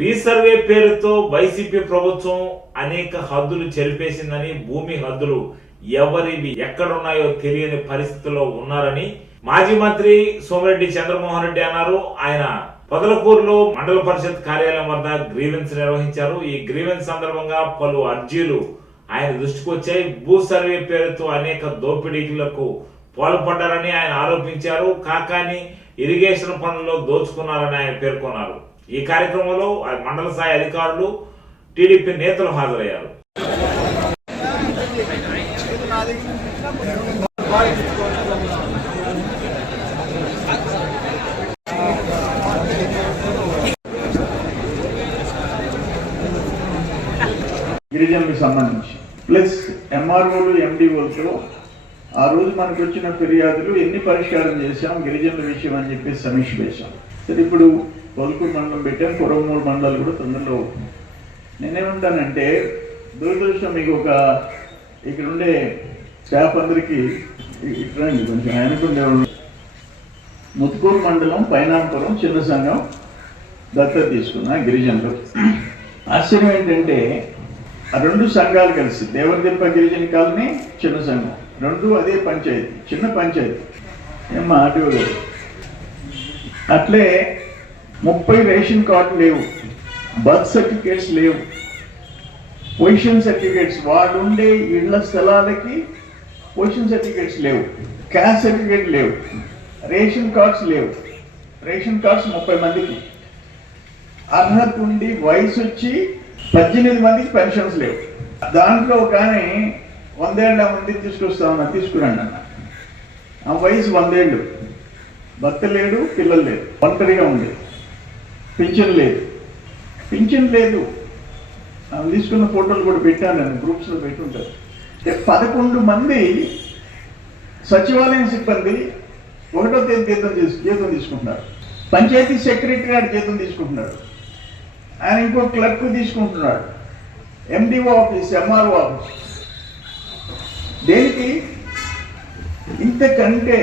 Resurvey పేరుతో YCP ప్రభుత్వం అనేక హద్దులు చెరిపేసిందని, భూమి హద్దులు ఎవరివి ఎక్కడున్నాయో తెలియని పరిస్థితుల్లో ఉన్నారని మాజీ మంత్రి సోమిరెడ్డి చంద్రమోహన్ రెడ్డి అన్నారు. ఆయన పొదలకూరులో మండల పరిషత్ కార్యాలయం వద్ద గ్రీవెన్స్ నిర్వహించారు. ఈ గ్రీవెన్స్ సందర్భంగా పలు అర్జీలు ఆయన దృష్టికి వచ్చాయి. భూ సర్వే పేరుతో అనేక దోపిడీలకు పాల్పడ్డారని ఆయన ఆరోపించారు. కాకాని ఇరిగేషన్ పనుల్లో దోచుకున్నారని ఆయన పేర్కొన్నారు. ఈ కార్యక్రమంలో మండల స్థాయి అధికారులు, టీడీపీ నేతలు హాజరయ్యారు. గిరిజనులకు సంబంధించి ప్లస్ ఎంఆర్ఓలు, ఎండిఓలతో ఆ రోజు మనకు వచ్చిన ఫిర్యాదులు ఎన్ని పరిష్కారం చేశాం గిరిజనుల విషయం అని చెప్పి సమీక్ష చేశాం. సరే, ఇప్పుడు పొదలకూరు మండలం పెట్టాం, కొరవమూరు మండలాలు కూడా తొందరలో అవుతుంది. నేనేమంటానంటే, దురదృష్టం మీకు ఇక్కడ ఉండే స్టాఫ్ అందరికీ ఇక్కడ కొంచెం ఆయనకుండే ముత్తుకూరు మండలం పైనాపురం చిన్న సంఘం దత్తత తీసుకున్నా గిరిజనులు. ఆశ్చర్యం ఏంటంటే, ఆ రెండు సంఘాలు కలిసి దేవరదింప గిరిజన కాలనీ, చిన్న సంఘం రెండు అదే పంచాయతీ, చిన్న పంచాయతీ. ఏమ్మా ఆర్టీఓ గారు, అట్లే 30 రేషన్ కార్డు లేవు, బర్త్ సర్టిఫికేట్స్ లేవు, పొజిషన్ సర్టిఫికేట్స్, వాడు ఉండే ఇళ్ల స్థలాలకి పొజిషన్ సర్టిఫికేట్స్ లేవు, క్యాస్ట్ సర్టిఫికేట్ లేవు, రేషన్ కార్డ్స్ లేవు. రేషన్ కార్డ్స్ 30 మందికి, అర్హత ఉండి వయసు వచ్చి 18 మందికి పెన్షన్స్ లేవు. దాంట్లో కానీ 100 ఏళ్ళ మంది తీసుకొస్తామన్నా, తీసుకురండి అన్న. ఆ వయసు 100 ఏళ్ళు, భర్త లేడు, పిల్లలు లేరు, ఒంటరిగా ఉంది, పింఛన్ లేదు. తీసుకున్న ఫోటోలు కూడా పెట్టాను నేను, గ్రూప్స్లో పెట్టుంటారు. 11 మంది సచివాలయం సిబ్బంది 1వ తేదీ జీతం తీసుకుంటున్నారు. పంచాయతీ సెక్రటరీ గారు జీతం తీసుకుంటున్నారు. ఆయన ఇంకో క్లర్క్ తీసుకుంటున్నాడు. MDO office, MRO office. దేనికి? ఇంతకంటే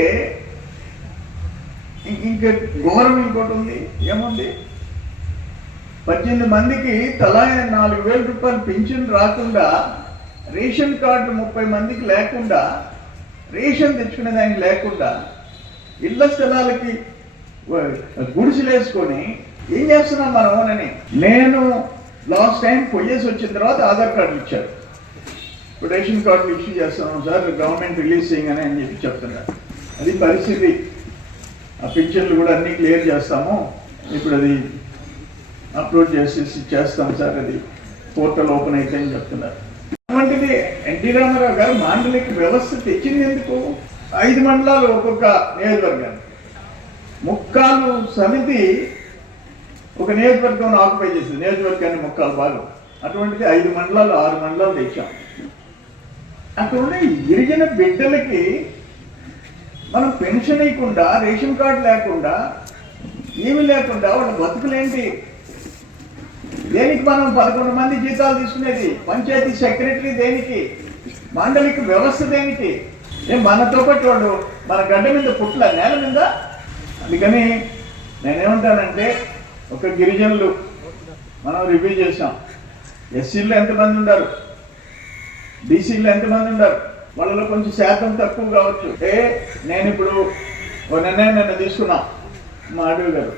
ఇంకా ఘోరం ఇంకోటి ఉంది. ఏముంది? 18 మందికి తలా 4,000 రూపాయలు పింఛన్ రాకుండా, రేషన్ కార్డు 30 మందికి లేకుండా, రేషన్ తెచ్చుకునే దానికి లేకుండా, ఇళ్ల స్థలాలకి గుడిసెలు వేసుకొని ఏం చేస్తున్నాం మనం అని. నేను లాస్ట్ టైం పోయేసి వచ్చిన తర్వాత ఆధార్ కార్డులు ఇచ్చారు. ఇప్పుడు రేషన్ కార్డులు ఇష్యూ చేస్తున్నాం సార్, గవర్నమెంట్ రిలీజ్ చేయగానే అని చెప్పి చెప్తున్నారు. అది పరిస్థితి. ఆ పింఛన్లు కూడా అన్నీ క్లియర్ చేస్తాము, ఇప్పుడు అది అప్లోడ్ చేస్తాం సార్, అది పోర్టల్ ఓపెన్ అయితే అని చెప్తున్నారు. అటువంటిది ఎన్టీ రామారావు గారు మాండలిక వ్యవస్థ తెచ్చింది ఎందుకు? 5 మండలాలు ఒక్కొక్క నియోజకవర్గాన్ని, ముక్కాలు సమితి ఒక నియోజకవర్గం ఆక్యుపై చేసింది, నియోజకవర్గాన్ని ముక్కాలు భాగం. అటువంటిది 5 మండలాలు 6 మండలాలు తెచ్చాం. అక్కడ ఉన్న గిరిజన బిడ్డలకి మనం పెన్షన్ ఇవ్వకుండా, రేషన్ కార్డు లేకుండా, ఏమి లేకుండా వాళ్ళ బతుకులేంటి? దేనికి మనం 11 మంది జీతాలు తీసుకునేది? పంచాయతీ సెక్రటరీ దేనికి? మాండలిక వ్యవస్థ దేనికి? మనతో పాటు వాళ్ళు మన గడ్డ మీద పుట్ల నేల మీద. అందుకని నేనేమంటానంటే, ఒక గిరిజనులు మనం రివ్యూ చేసాం. ఎస్సీల్లో ఎంతమంది ఉన్నారు, బీసీల్లో ఎంతమంది ఉన్నారు, వాళ్ళలో కొంచెం శాతం తక్కువ కావచ్చు. నేను ఇప్పుడు నిన్న తీసుకున్నాం, మా అడవి గారు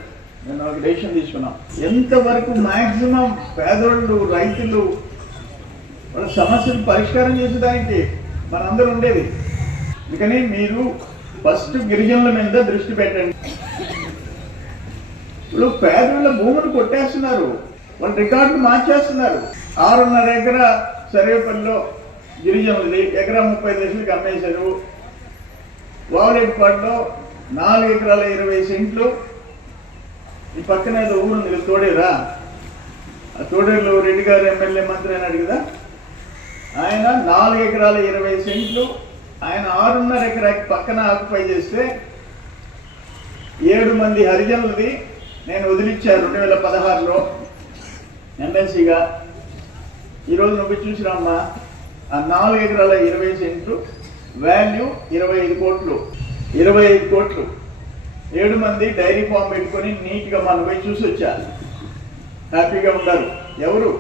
నేను ఒక డెసిషన్ తీసుకున్నాం. ఎంతవరకు మ్యాక్సిమం పేదోళ్ళు, రైతులు వాళ్ళ సమస్యలు పరిష్కారం చేసేదానికి మనందరూ ఉండేది. అందుకని మీరు ఫస్ట్ గిరిజనుల మీద దృష్టి పెట్టండి. ఇప్పుడు పేదోళ్ళ భూములు కొట్టేస్తున్నారు, వాళ్ళ రికార్డులు మార్చేస్తున్నారు. 6.5 ఎకరా సర్వేపల్లిలో గిరిజనులది, ఎకరా 30 లక్షలకి అమ్మేశారు. వావలేటిపాడులో 4 ఎకరాల 20 సెంట్లు. ఈ పక్కన ఏదో ఊరు ఉంది తోడేరా, ఆ తోడేరులో రెడ్డి గారు ఎమ్మెల్యే మంత్రి అయినాడు కదా, ఆయన 4 ఎకరాల 20 సెంట్లు ఆయన 6.5 ఎకరాకి పక్కన ఆక్యుపై చేస్తే 7 మంది హరిజనులది నేను వదిలిచ్చాను 2016లో ఎమ్మెల్సీగా. ఈరోజు నువ్వు చూసిరామ్మా, ఆ 4 ఎకరాల 20 సెంట్లు వాల్యూ 25 కోట్లు. 25 కోట్లు 7 మంది డైరీ ఫామ్ పెట్టుకొని నీట్గా మనం పోయి చూసి వచ్చారు. హ్యాపీగా ఉన్నారు. ఎవరు?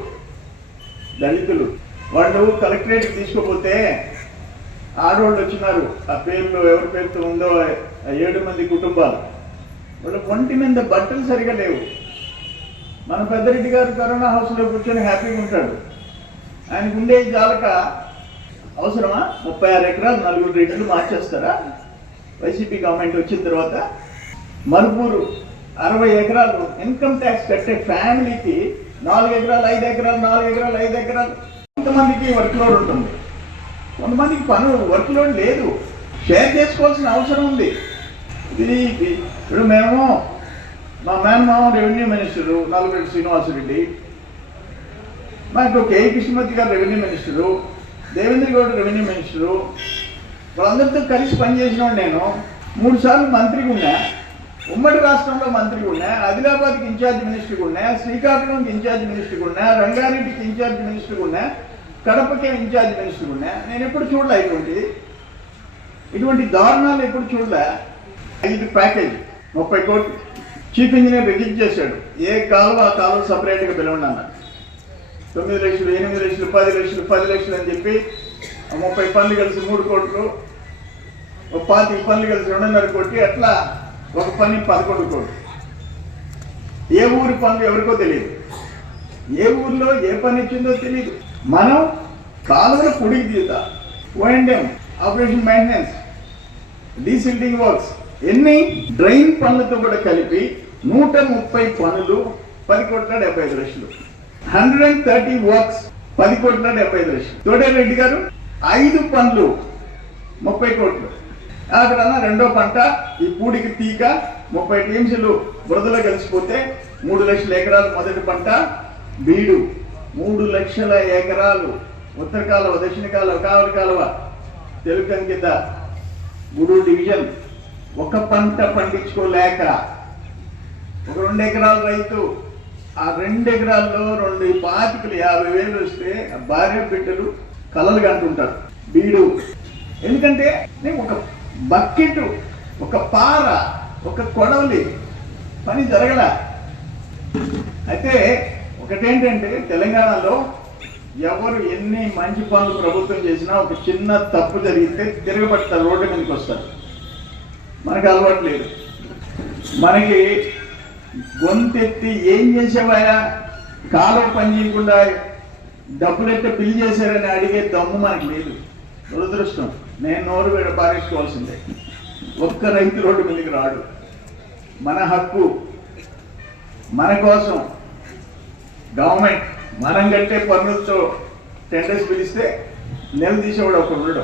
దళితులు. వాళ్ళు కలెక్టరేట్కి తీసుకుపోతే ఆడవాళ్ళు వచ్చినారు, ఆ పేర్లు ఎవరి పేరుతో ఉందో 7 మంది కుటుంబాలు. వాళ్ళు ఒంటి మీద బట్టలు సరిగా లేవు. మన పెద్దరెడ్డి గారు కరోనా హౌస్లో కూర్చొని హ్యాపీగా ఉంటాడు. ఆయనకు ఉండే జాలక అవసరమా? 36 ఎకరాలు 4 రెట్లు మార్చేస్తారా వైసీపీ గవర్నమెంట్ వచ్చిన తర్వాత? మరుపూరు 60 ఎకరాలు ఇన్కమ్ ట్యాక్స్ కట్టే ఫ్యామిలీకి 4 ఎకరాలు 5 ఎకరాలు 4 ఎకరాలు 5 ఎకరాలు. కొంతమందికి వర్క్ లోడ్ ఉంటుంది, కొంతమందికి వర్క్ లోడ్ లేదు. షేర్ చేసుకోవాల్సిన అవసరం ఉంది. ఇది ఇప్పుడు మేము మా మేనమామ రెవెన్యూ మినిస్టరు నల్లరెడ్డి శ్రీనివాసరెడ్డి, మాకు కే కృష్ణమూర్తి గారు revenue minister, Devendra Goud revenue minister, వాళ్ళందరితో కలిసి పనిచేసిన నేను 3 సార్లు మంత్రిగా ఉన్నా, ఉమ్మడి రాష్ట్రంలో మంత్రిగా ఉన్నా, ఆదిలాబాద్కి ఇన్ఛార్జ్ మినిస్టర్గా ఉన్నా, శ్రీకాకుళంకి ఇన్ఛార్జ్ మినిస్టర్గా ఉన్నా, రంగారెడ్డికి ఇన్ఛార్జ్ మినిస్టర్గా ఉన్నా, కడపకే ఇన్ఛార్జ్ మినిస్టర్గా ఉన్నా. నేను ఎప్పుడు చూడలే ఇటువంటి దారుణాలు ఎప్పుడు చూడలే. 5 ప్యాకేజ్ 30 కోట్లు చీఫ్ ఇంజనీర్ రిజెక్ట్ చేశాడు. ఏ కాలువ ఆ కాలువ సపరేట్గా పిలవండి అన్నారు. 9 లక్షలు 8 లక్షలు 10 లక్షలు 10 లక్షలు అని చెప్పి 30 పనులు కలిసి 3 కోట్లు, 25 పనులు కలిసి 2.5 కోట్లు, అట్లా ఒక పని 11 కోట్లు. ఏ ఊరి పనులు ఎవరికో తెలియదు, ఏ ఊర్లో ఏ పని ఇచ్చిందో తెలియదు. మనం కాలువల పొడికి తీత, ఓఎండ్ఎం ఆపరేషన్ మెయింటెనెన్స్, డీసిల్టింగ్ వర్క్స్, ఎన్ని డ్రైన్ పనులతో కూడా కలిపి 130 పనులు 10,75 లక్షలు. 130 వర్క్స్ 10,75 లక్షలు. తోటేరెడ్డి గారు 5 పనులు 30 కోట్లు. అక్కడ రెండో పంట ఈ పూడికి తీక 30 టీమ్స్లు బురదలో కలిసిపోతే 3 లక్షల ఎకరాలు మొదటి పంట. బీడు 3 లక్షల ఎకరాలు, ఉత్తర కాలువ, దక్షిణ కాలువ, కావలి కాలువ, తెలుగు కింద గూడూరు డివిజన్ ఒక పంట పండించుకోలేక ఒక 2 ఎకరాల రైతు, ఆ 2 ఎకరాల్లో 2 పాతికలు 50,000 వస్తే ఆ భార్య బిడ్డలు కలలు కంటుంటారు. బీడు ఎందుకంటే ఒక బకెట్, ఒక పార, ఒక కొడవలి పని జరగల. అయితే ఒకటేంటంటే తెలంగాణలో ఎవరు ఎన్ని మంచి పనులు ప్రభుత్వం చేసినా ఒక చిన్న తప్పు జరిగితే తిరగబడతారు, రోడ్డు మీదకి వస్తారు. మనకు అలవాటు లేదు. మనకి గొంతెత్తి ఏం చేసేవాయా, కాలువ పని చేయకుండా డబ్బులు ఎట్ట బిల్ చేశారని అడిగే దమ్ము మనకి లేదు. దురదృష్టం. నేను నోరు పారేసుకోవాల్సిందే. ఒక్క రైతు రోడ్డు మీదకి రాడు. మన హక్కు, మన కోసం గవర్నమెంట్ మనం కట్టే పన్నులతో టెండర్స్ పిలిస్తే నెల తీసేవాడు ఒకడు ఉండడు.